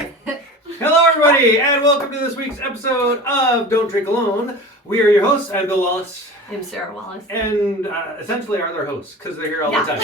Hello, everybody, and welcome to this week's episode of Don't Drink Alone. We are your hosts. I'm Bill Wallace. I'm Sarah Wallace. And essentially are their hosts, because they're here all the time.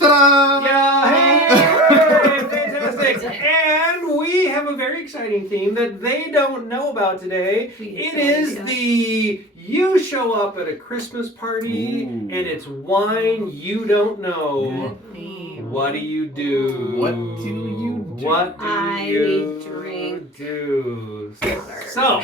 Ta-da! Yeah, hey, fantastic. And we have a very exciting theme that they don't know about today. It is the you show up at a Christmas party and it's wine you don't know. What do you do? What do you do? What do I you drink do? water. So.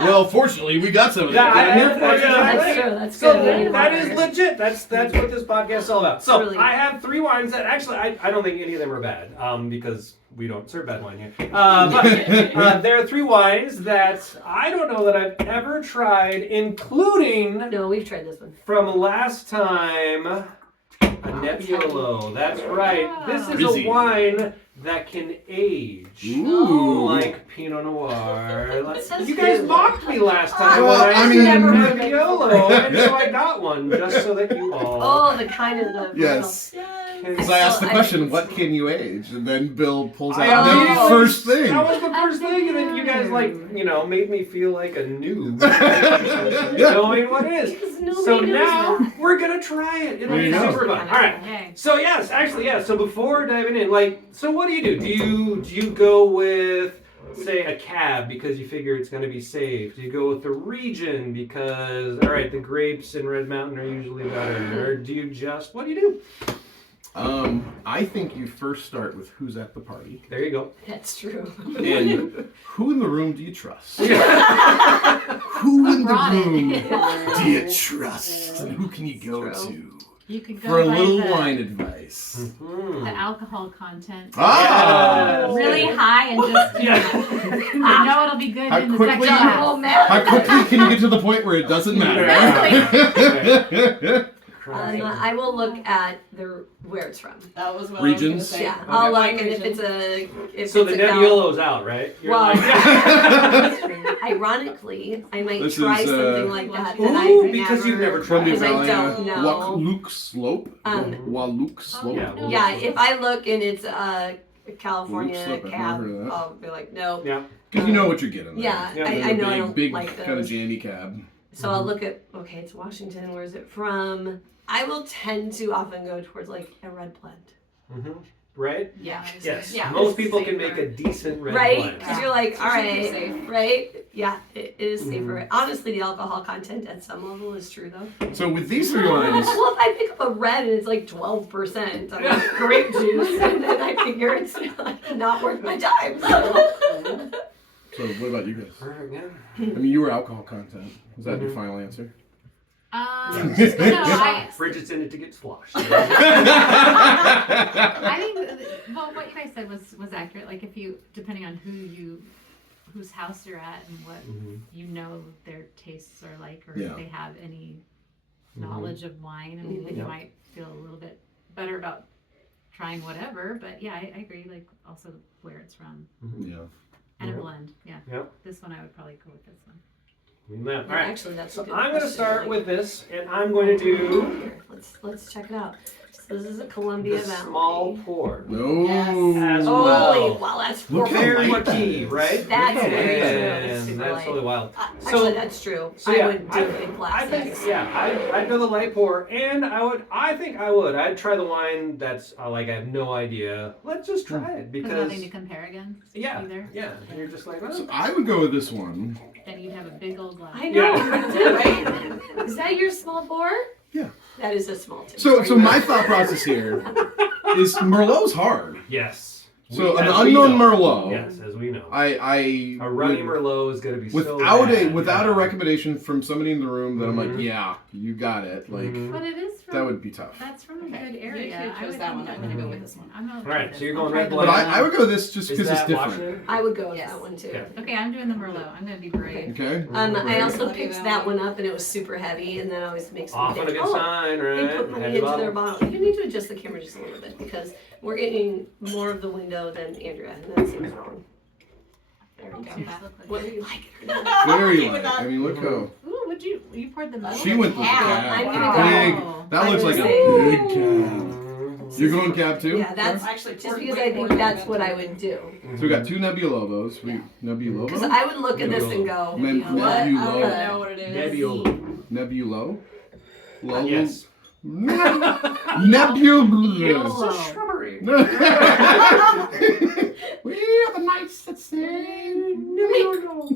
Well, fortunately, we got some of that. That's true. That's So good. that is legit. That's what this podcast is all about. So Really? I have 3 wines that actually I don't think any of them are bad because we don't serve bad wine here. But there are 3 wines that I don't know that I've ever tried, including No, we've tried this one. from last time, a Nebbiolo. That's right. This is Rizzy. a wine that can age. Ooh. Like Pinot Noir. That's You guys good. mocked me last time Well, when I I mean- said Never Nebbiolo, and so I got one just so that you all Oh, the kind of the Yes. can. Because I asked the question, what can you age? And then Bill pulls I out the immediately- first thing. That was the first thing, and then you guys made me feel like a noob, knowing what it is. Because nobody So knows now that. we're gonna try it. It'll There be you go. super fun. All right. So yes, actually, yeah. So before diving in, so what do you do? Do you go with, say, a cab because you figure it's going to be safe? Do you go with the region because, all right, the grapes in Red Mountain are usually better? Or do you just, what do you do? I think you first start with who's at the party. There you go. That's true. And who in the room do you trust? Yeah. Who in the Brought it. room do you trust? And who can you go True. to? You could go For a by little the, wine advice. the alcohol content. Ah! Really high and just Yeah. you know it'll be good How in the quickly- second Oh, half. man. How quickly can you get to the point where it doesn't matter? I will look at where it's from. That was what Regions? I was gonna say. Yeah, I'll Okay. look, and if it's So the a Cal- Nebbiolo's out, right? You're Well, like, ironically, I might This try is, something like that. Ooh, I've because you've never From tried the Because I it. don't know. Waluk Slope? Um, Waluk Slope? Yeah. Yeah, if I look and it's California Oops, I've never cab, heard of that. I'll be like, no. Yeah. Because you know what you're getting there. Yeah, Yeah. I know I don't Big, like those. kind of jammy cab. So I'll look at, okay, it's Washington, where's it from? I will tend to often go towards like a red blend. Mm-hmm. Right? Yeah. Yes. Yeah. Most people can make a decent red Right? blend. Because you're like, all It's right, safe. right? Yeah, it is Mm-hmm. safer. Honestly, the alcohol content at some level is true though. So with these 3 wines, Well, if I pick up a red and it's like 12%, I'm like grape juice, and then I figure it's not worth my time. so what about you guys? Perfect, yeah. I mean, you were alcohol content. Was that your final answer? No, I Bridget's in it to get sloshed. I think what you guys said was accurate. Like if you, depending on whose house you're at and what you know their tastes are like, or Yeah. if they have any knowledge of wine, I mean, then you might feel a little bit better about trying whatever. But yeah, I agree. Like also where it's from Yeah. and Yeah. a blend. Yeah. Yep. This one I would probably go with this one. All right. Actually, that's So a good I'm going to question. start with this, and I'm going to do Here, let's check it out. So this is a Columbia the Valley. small pour. No. As Holy, well. wow, that's Look how Very light that key, is. right? That's Look how very light that true. is. It's super That's light. totally wild. Actually, that's true. So I yeah, would do it in plastics. I'd go the light pour, and I think I would. I'd try the wine that's I have no idea. Let's just try it Because because nothing to compare against. yeah, Either. yeah. You're just like, So oh. I would go with this one. Then you'd have a big old glass. I know, Yeah. you do, right? Is that your small pour? Yeah. That is a small tip. So my thought process here is Merlot's hard. Yes. So As an we unknown know. Merlot. Yes, as we know. I A runny would- Merlot is going to be so without bad. without a recommendation from somebody in the room that I'm like, Mhm. yeah, you got it. Like Mhm. But it is from. that would be tough. That's from a Okay. good area. You two I chose would that think one. I'm gonna go with this one. I'm not. All right, so you're going I'll red try the But blend. I would go with this just Is because it's that different. Washington? I would go with Yes. that one too. Okay. Okay, I'm doing the Merlot. I'm gonna be brave. Okay. I Right. also Columbia picked Valley. that one up and it was super heavy, and that always makes me Often a think, good oh, sign, they right? put money Heavy into bottle. their bottle. You need to adjust the camera just a little bit because we're getting more of the window than Andrea, and that seems wrong. There we go. Cheers, look like Whether it. you like it or not. Very Okay with light. that. I mean, look how Ooh, would you poured the milk? she went with the Yeah, cab. I'm gonna Big. go. That looks like a Ooh. big cab. You're going cab too? Yeah, that's Actually, just poured because way I more think than that's I what I meant would do. So we got two Nebulobos. Nebulobo? Because I would look at this and go, Ne- you know what? I don't even Nebulo. know what it is. Nebula. Nebulo? Lolo? Yes. Nebula. Shrubbery. We are the knights that say Nebulo.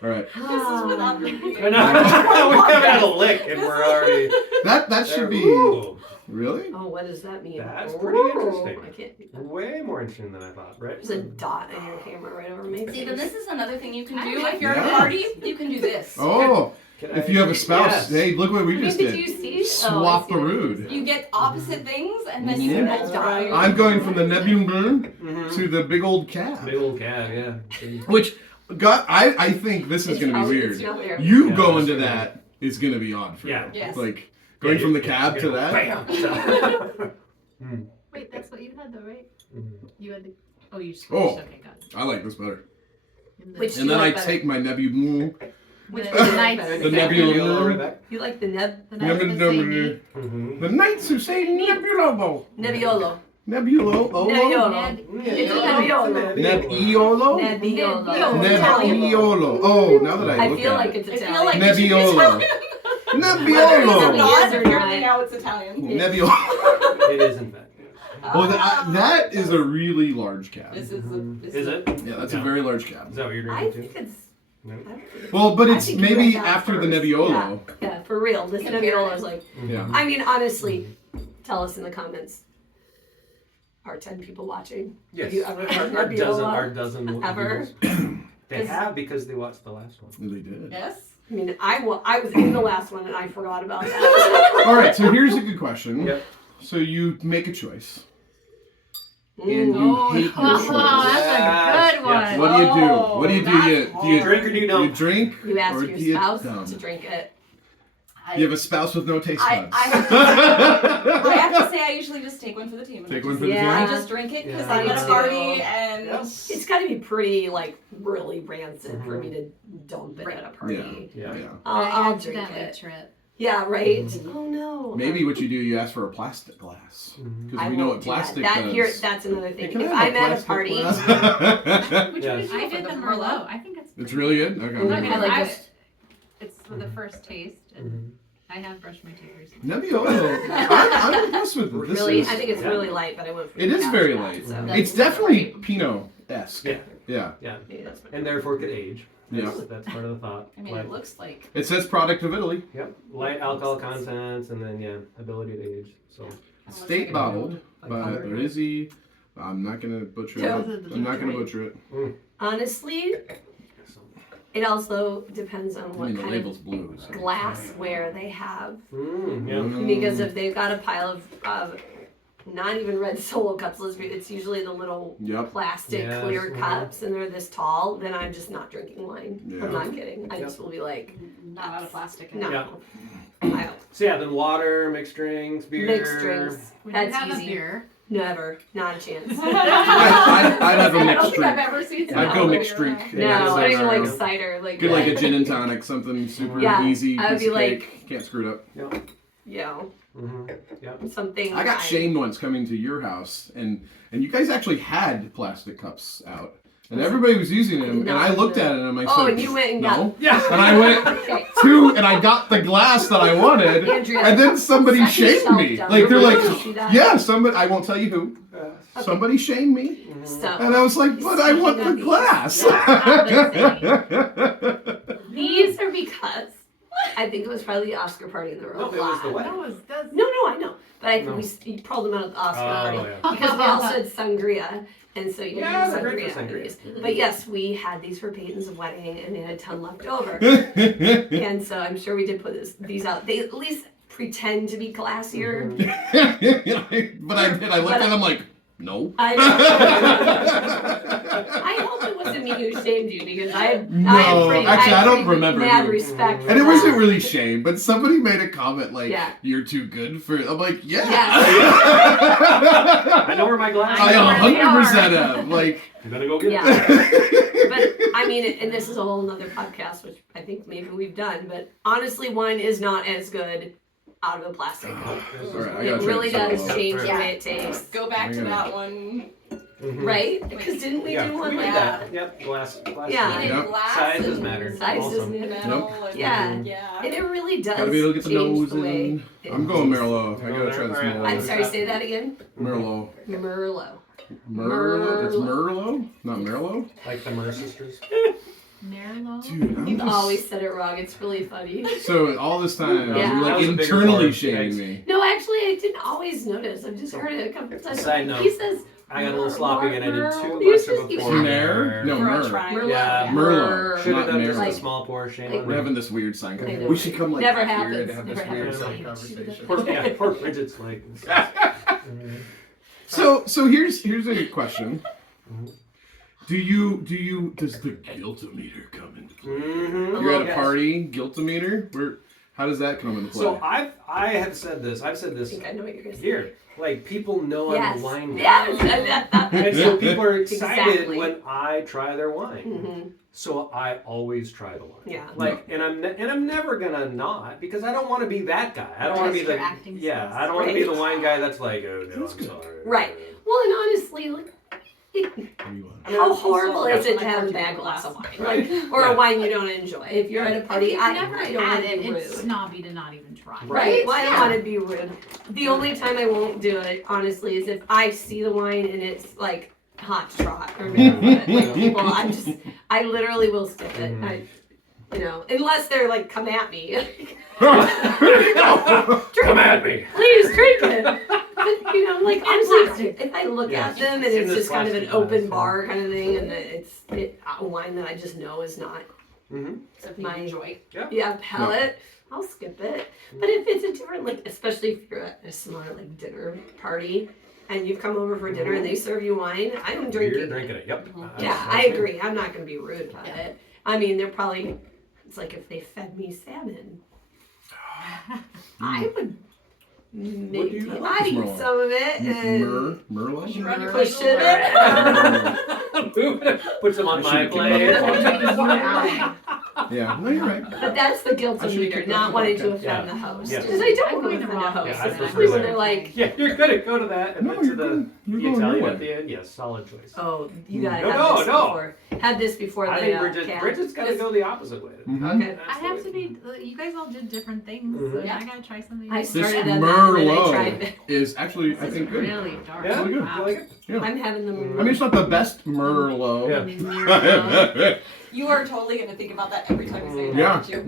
All right. This is without the I know. We haven't had a lick and we're already. That should be Ooh, really. Oh, what does that mean? That's pretty interesting. I can't. way more interesting than I thought, right? There's a dot in your camera right over me. See, then this is another thing you can I do like if you're at a that. party. You can do this. Oh, Can if I- you have a spouse, Yes. hey, look what we just did did. you see? Swap Oh, I see. the rude. You get opposite things, and then you can Mhm. both die. I'm going from the Nebula Mhm. to the big old cab. Big old cab, yeah. Which, God, I think this is It's going to be probably- weird. it's not there. You Yeah, going that's to true. that is going to be odd for Yeah. you. Yes. Like, going from the cab to that. Bam! Wait, that's what you had though, right? Mhm. You had the. Oh, you switched. Oh. Okay, got it. I like this better. And the- Which- And you then I like better? take my Nebula. Which The one do you like Knights- better? The Nebula. Rebecca? You like the the Knights that say me. Mhm. The knights who say Nebulobo. Nebbiolo. Nebulo. Nebbiolo. Neb- It's a Nebbiolo. Nebbiolo. Nebiolo? Nebbiolo. Nebiolo. Oh, now that I I look feel at like it. it's I Italian. feel like it should be Nebbiolo. Italian. Whether It's it's Nebbiolo. a- not. Yes or Apparently not. now it's Italian. Nebbiolo. It is in fact. Oh, that is a really large cab. This is Mhm. this Is it? Yeah, that's a Yeah. very large cab. Is that what you're I drinking think it's. No. I don't think it's- Well, but I it's think you maybe went that after the first. Nebbiolo. Yeah, for real. This Nebbiolo is like. too? Yeah. I mean, honestly, tell us in the comments. Our 10 people watching. Yes. Have you ever had Our dozen, Nebbiolo? our dozen Ever? viewers. They 'Cause- have because they watched the last one. They did. Yes. I mean, I was in the last one and I forgot about that. All right, so here's a good question. Yep. So you make a choice, and Mm. you Oh, hate your that's choice. a good one. Yes. What do you do? Oh, What do you do? that's Do you hard. Drink or do you don't? You drink, You ask or your do you spouse don't? to drink it. You have a spouse with no taste I- buds. I I have to say, I usually just take one for the team. and Take I one just- for the Yeah. I team. just drink it because Yeah. I'm Me at a too. party and Yes. It's got to be pretty, like, really rancid for Mhm. me to dump it at a party. Yeah. I'll I drink accidentally it. trip. Yeah, right? Mhm. Oh, no. Maybe what you do, you ask for a plastic glass Mhm. because I we know won't what do that. plastic That does. here, that's another You thing. can If have I'm at a plastic party, glass. Which Yes. one? I did the Merlot. I think it's. It's pretty really good. good. I Okay. Okay. like I- this. It's for the first taste, and Mhm. I have brushed my teeth recently. Nebbiolo. I'm impressed with it. This Really, is, I think it's yeah. really light, but I went for It the is couch very for that, light. So. It's definitely Pinot-esque. Yeah. Yeah. Yeah. Maybe that's what- And therefore could age. Yeah. That's part of the thought. I mean, Light- it looks like It says product of Italy. Yep. Light alcohol contents and then ability to age. So State bottled Like by colored. Rizzi. I'm not gonna butcher No. it. I'm not gonna butcher it. Honestly, it also depends on I what mean, the kind label's of blue. So. glassware they have. yeah. Mm. Because if they've got a pile of not even red solo cups, it's usually the little Yep. plastic Yes, clear mhm. cups and they're this tall, then I'm just not drinking wine. Yeah. I'm not kidding. I Yep. just will be like, not out of plastic. no. Yeah. I don't. So yeah, then water, mixed drinks, beer. Mixed drinks. Would That's you have easy. a beer? Never. Not a chance. I'd have a I mixed don't think I've drink. ever seen I'd go someone mixed do that. drink. No, Yeah, I don't even like so- cider. Like, Get like a gin and tonic, something super Yeah, easy. I would piece be of cake. Can't screw it up. you know, Mm-hmm. something. I got shamed once coming to your house, and you guys actually had plastic cups out, and everybody was using them, and I looked at it and I Oh, said, and you went and no. got. Yes. And I went Okay. and I got the glass that I wanted, Andrea, and then somebody second shamed shelf me. down. Like they're Did you like, see that? yeah, somebody. I won't tell you who. Somebody shamed me, Stuff. and I was like, but I want the Speaking of glass. These are because I think it was probably the Oscar party and there were a No, it was the lot. what? That was that's. No, I know. But I think No. we pulled them out at the Oscar party. yeah. Because we also had sangria. And so you Yeah, use they're great for sangria. sangria. These. But yes, we had these for Peyton's wedding and we had a ton left over. And so I'm sure we did put these out. They at least pretend to be classier. But I did. I looked at them like, no. I hope it wasn't me who shamed you because I had No, pretty, actually, I had don't pretty remember mad who. respect for And it wasn't that. really shame, but somebody made a comment like, Yeah. "You're too good for." I'm like, yeah. I know where my glass I is. know where they 100% am. Like, I'm gonna go get Yeah. it. But I mean, and this is a whole nother podcast, which I think maybe we've done. But honestly, wine is not as good out of a plastic cup. All right, I It gotta try really this does out. change the Yeah. way it tastes. Go back to Yeah. that one. Mhm. Right? Because didn't we do one we like did that? that. Yep, glass. Yeah. You did Yep. glass Size does and matter. Size Also. doesn't matter. metal and Yeah. yeah. And it really does Gotta be able to get the change nose the way in. it I'm going tastes. Merlot. I gotta try this Alright. I'm Merlot. sorry, say that again. Merlot. Merlot. Merlot? It's Merlot? Not Merlot? Like the Merr sisters. Merlot. Dude, I'm You've just... always said it wrong. It's really funny. So all this time, Yeah. you're That like was a bigger internally part. shaming Thanks. me. No, actually, I didn't always notice. I've just heard it a couple times. Side note, He says I got a little sloppy and I did too You much should- of a you pour. should- Mer? No, For a Mer. try. Merlot. Yeah. Merlot. Should have Not done just Merlot. a small portion. We're having this weird sign I know. conversation. We should come like Never back here happens. and have this Never weird happens. sign conversation. Poor Bridget's like. So here's a question. Mhm. Does the guiltometer come into play? Mm-hmm. You're at a party, guiltometer? How does that come into play? So I have said this. I've said I this think I know what you're going to say. here. Like people know I'm Yes. a wine guy. Yes. And so people are excited Exactly. when I try their wine. Mhm. So I always try the wine. Yeah. Like, and I'm never gonna not because I don't want to be that guy. I don't want to be Just your the acting yeah. skills. I don't want to be Right. the wine guy that's like, oh no, That's I'm good. sorry. Right. Well, and honestly, like, What do you want? how horrible That's is it when to I have a first bad drank glass of glass. wine, like, or Yeah. a wine you don't enjoy? If you're at a party, If you've never I don't want had to it, be it's rude. snobby to not even try. Right? Well, I don't Yeah. want to be rude. The only time I won't do it, honestly, is if I see the wine and it's like hot trot or like people. I literally will skip it. Unless they're like, come at me. Come at me. Please drink it. But, like honestly, plastic. if I look Yeah. at them and It's in it's this just kind of an plastic open glass, bar kind of thing, and it's a wine that I just know is not Mm-hmm. So if you My- enjoy. palate, I'll skip it. But if it's a different, like, especially if you're at a smaller, like, dinner party and you've come over for dinner and they serve you wine, I'm drinking. You're drinking it. Yep. Yeah, That's I me. agree. I'm not going to be rude about it. I mean, they're probably, it's like if they fed me salmon, I would maybe, you like I'd this eat Merlot? some of it and Merlot? You run your push push it. Put some on I my should've plate. kept Yeah, no, you're right. But that's the guilt I of should've meter, kicked not off wanting the to podcast. offend Yeah. the host. Yeah. Because I don't I'm want going to the offend the wrong host, Yeah, I especially prefer when that. they're like, Yeah, you're good. Go to that and No, then to you're the, going- you're the going Italian your at way. the end. Yes, solid choice. oh, you gotta No, have no, this no. before. Had this before I the think can. Bridget's got to go the opposite way. Mhm. Okay. I have to be. You guys all did different things, so Mhm. I gotta try something. I else. This started on that and then I Merlot tried. is actually, I This is think, good. really dark. Yeah, Really good. you Wow. like it? Yeah. I'm having the. I mean, it's not the best Merlot. Yeah. You are totally gonna think about that every time you say that, Yeah. aren't you?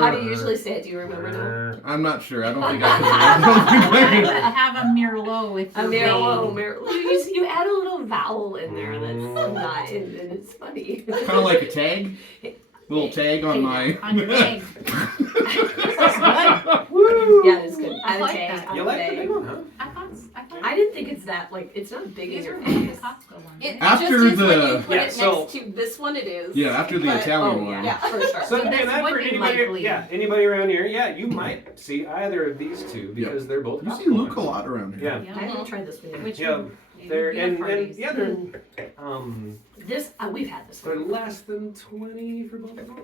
How do you usually say it? Do you remember now? I'm not sure. I don't think I can. I don't think I I can. have a Merlot with A your Merlot, name. Merlot. You add a little vowel in there that's not, and it's funny. Kind of like a tag. Little tag on my. On your egg. Woo! Yeah, it's good. I Add a like tag that. on You the like the bag. big one, huh? I I didn't think it's that, like, it's not big in these your were from the face. Costco ones. It After just is when the- you put Yeah, it so- next to this one, it is. Yeah, after the But- Italian oh, one. Yeah, for sure. So, this and that would for be anybody, likely. yeah, anybody around here, yeah, you might see either of these two because they're both. You see Costco Luke a ones. lot around here. Yeah. I haven't tried this one yet. Which Yeah, would- they're yeah, and parties. yeah, they're This, we've had this they're one. less than 20 for both of them.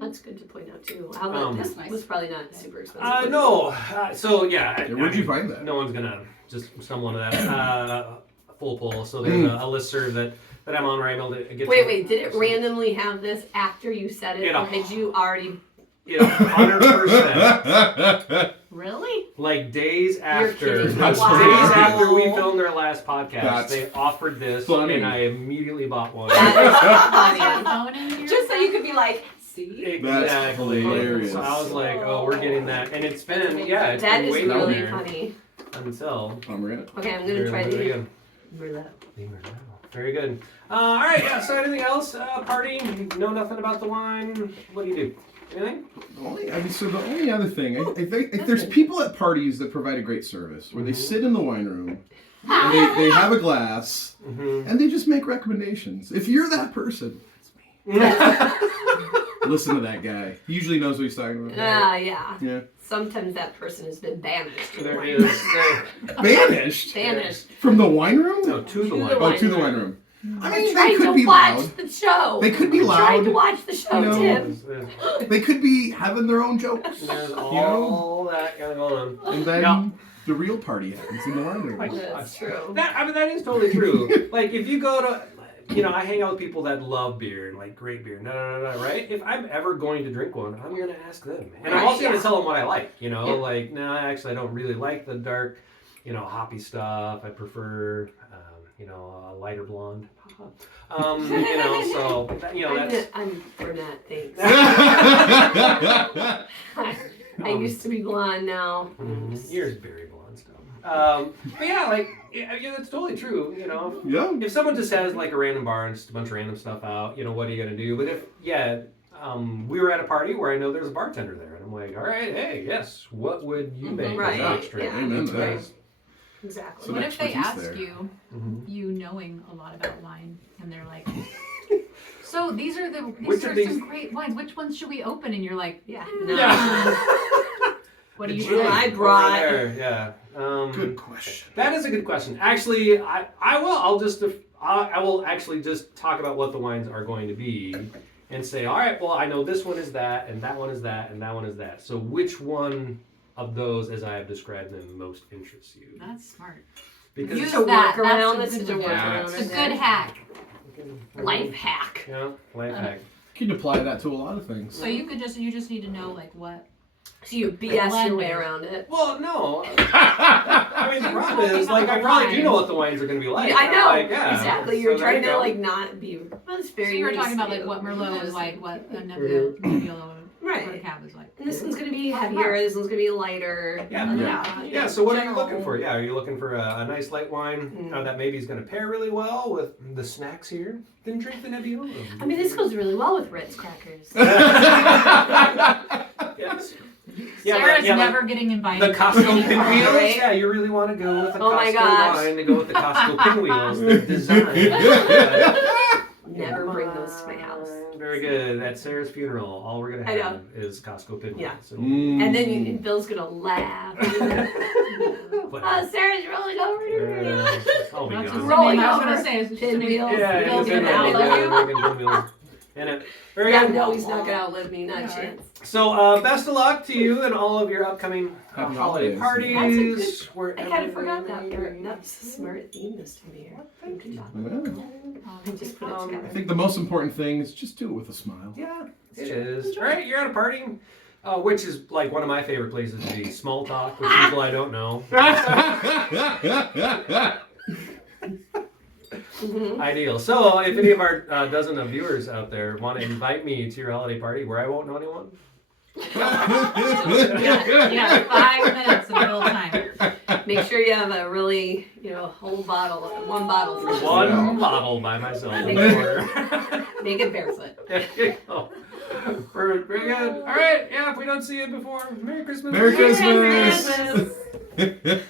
That's good to point out, too. Wow, this nice. was probably not super expensive. No. So yeah. Yeah, where'd you find that? No one's gonna just stumble into that full pull. So there's a listserv that I'm on where I'm able to get. Wait, did it randomly have this after you said it, or had you already? 100%. Really? Like days after, kidding. That's days funny. after we filmed our last podcast, That's they offered this, funny. and I immediately bought one. That Phone in here? Just so you could be like, see? Exactly. hilarious. So I was like, oh, we're getting that, and it's been it's been is waiting really there funny. until. Pomegranate. Okay, I'm gonna try very the good. Merlot. Very good. All right. Yeah. So anything else? Party? Know nothing about the wine? What do you do? Anything? The only other thing, I think if there's people at parties that provide a great service, where they sit in the wine room, and they have a glass, Mm-hmm. and they just make recommendations. If you're that person, listen to that guy. He usually knows what he's talking about. Yeah. Yeah. Sometimes that person has been banished. to the There wine is. room. Banished Banished. from the wine room. No, to the To wine. the Oh, wine to the room. wine room. I mean, they Trying could to be watch loud. the show. They could be Trying to loud. watch the show, You know, Tim. They could be having their own jokes. There's all that kind of going on. And then Yeah. the real party happens in the wine room. That's true. That is totally true. Like if you go to, I hang out with people that love beer and like great beer. No, right? If I'm ever going to drink one, I'm gonna ask them, and I'm also gonna tell them what I like. Like no, actually I don't really like the dark, hoppy stuff. I prefer, a lighter blonde. So that's. I'm brunette, thanks. I used to be blonde now. Yours very blonde still. But yeah, that's totally true. Yeah. If someone just has like a random bar and just a bunch of random stuff out, what are you gonna do? But if we were at a party where I know there's a bartender there, and I'm like, all right, hey, yes, what would you make Right, as an extra? yeah. Amen to that. Right. Exactly. So What if they expertise ask there. you, Mhm. you knowing a lot about wine, and they're like, so these are Which of are these- some great wines. Which ones should we open? And you're like, Yeah. Yeah. what do you Julie, say? I brought- over there, yeah. Good question. That is a good question. Actually, I will actually just talk about what the wines are going to be and say, all right, well, I know this one is that, and that one is that, and that one is that. So which one of those, as I have described them, most interests you? That's smart. Because Use It's a that. workaround. That's It's a a good one. workaround. It's a right good there. hack. Life hack. Yeah, life hack. You can apply that to a lot of things. So you just need to know like what. So you BS your way around it. Well, no. I mean, the problem is, I probably do know what the wines are going to be like. I know. Like, yeah. Exactly. So You're there trying you to go. not be. Well, it's So very. you were nice talking about of like you. what Merlot is like, what a Mhm. Nebbiolo Right. cab is like. And this one's gonna be heavier. This one's gonna be lighter. Yeah. Yeah, so what are you looking for? Yeah, are you looking for a nice light wine Mm. that maybe is going to pair really well with the snacks here? Then drink the Nebbiolo. I mean, this goes really well with Ritz crackers. Yes. Sarah's like never getting invited. the Costco to any pinwheels. party. right? Yeah, you really want to go with a Oh my Costco gosh. wine to go with the Costco pinwheels. The design. Never bring those to my house. Very good. At Sarah's funeral, all we're going to I know. have is Costco pinwheels. Yeah. So, And then Bill's gonna laugh. but, Oh, Sarah's rolling over to me. I'll be That's gone. just Rolling I was over. gonna say it's just Pinwheels. Yeah, Bill's it's gonna outlive you. pinwheels. And very Yeah, good. no, he's not gonna outlive me. Not a Yeah, chance. So, best of luck to you and all of your upcoming Happy holiday holidays. parties. I kind of forgot that part. That's a smart theme this time of year. Good job. Yeah. I just put it I together. think the most important thing is just do it with a smile. Yeah, it is. All right, you're at a party, which is like one of my favorite places to be. Small talk with people I don't know. Ideal. So, if any of our dozen of viewers out there want to invite me to your holiday party where I won't know anyone, Yeah, 5 minutes of Bill time. Make sure you have a really, whole bottle, one bottle for one bottle by myself in the Make- corner. Make it barefoot. There you go. Very good. All right. Yeah, if we don't see you before, Merry Christmas. Merry Merry Christmas. Christmas.